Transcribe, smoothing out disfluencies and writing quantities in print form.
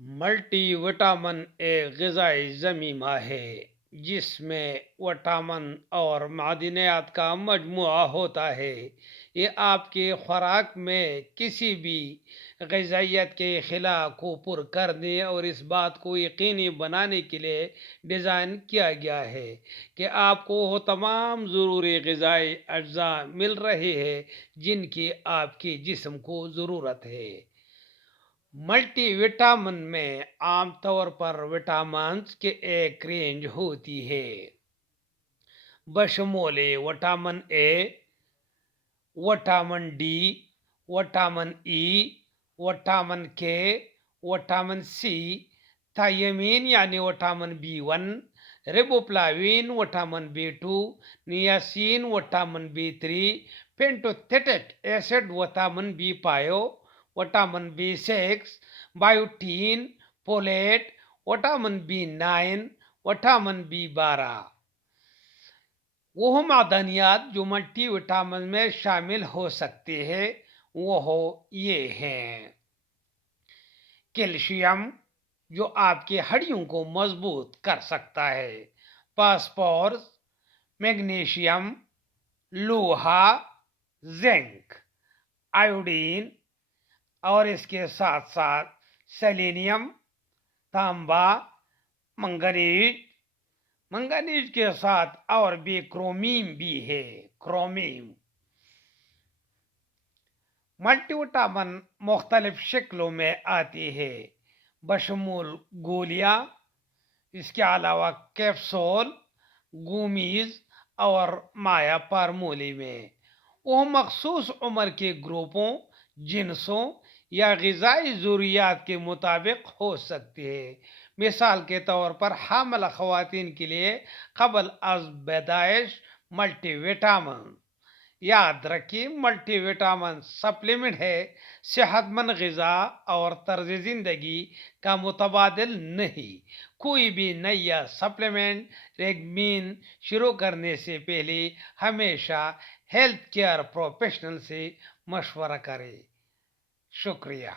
Multi vitamin ایک غذائی ضمیمہ ہے جس میں وٹامن اور معدنیات کا مجموعہ ہوتا ہے۔ یہ آپ کی خوراک میں کسی بھی غذائیت کے خلا کو پر کرنے اور اس بات کو یقینی بنانے کے لیے ڈیزائن کیا گیا ہے کہ آپ کو وہ تمام ضروری غذائی اجزاء مل رہے ہیں جن کی آپ کے جسم کو ضرورت ہے۔ ملٹی وٹامن میں عام طور پر وٹامنز کی ایک رینج ہوتی ہے بشمول vitamin A, vitamin D, vitamin E, vitamin K, vitamin C, thiamine یعنی vitamin B1، riboflavin vitamin B2، niacin vitamin B3، pantothenic acid vitamin B5، vitamin B6، biotin, folate, vitamin B9، vitamin B12۔ وہ معدنیات جو multi vitamin میں شامل ہو سکتے ہیں وہ یہ ہیں: کیلشیم جو آپ کی ہڈیوں کو مضبوط کر سکتا ہے، فاسفورس، میگنیشیم، لوہا، زنک، آیوڈین اور اس کے ساتھ ساتھ سیلینیم، تانبا، منگنیز، منگنیز کے ساتھ اور بھی کرومیم بھی ہے، کرومیم۔ ملٹی وٹامن مختلف شکلوں میں آتی ہے بشمول گولیاں، اس کے علاوہ کیپسول، گومیز اور مایا فارمولی میں۔ وہ مخصوص عمر کے گروپوں، جنسوں یا غذائی ضروریات کے مطابق ہو سکتے ہیں۔ مثال کے طور پر حاملہ خواتین کے لیے قبل از پیدائش ملٹی وٹامن۔ یاد رکھیں ملٹی وٹامن سپلیمنٹ ہے، صحت مند غذا اور طرز زندگی کا متبادل نہیں۔ کوئی بھی نیا سپلیمنٹ ریگمین شروع کرنے سے پہلے ہمیشہ ہیلتھ کیئر پروفیشنل سے مشورہ کریں۔ شکریہ۔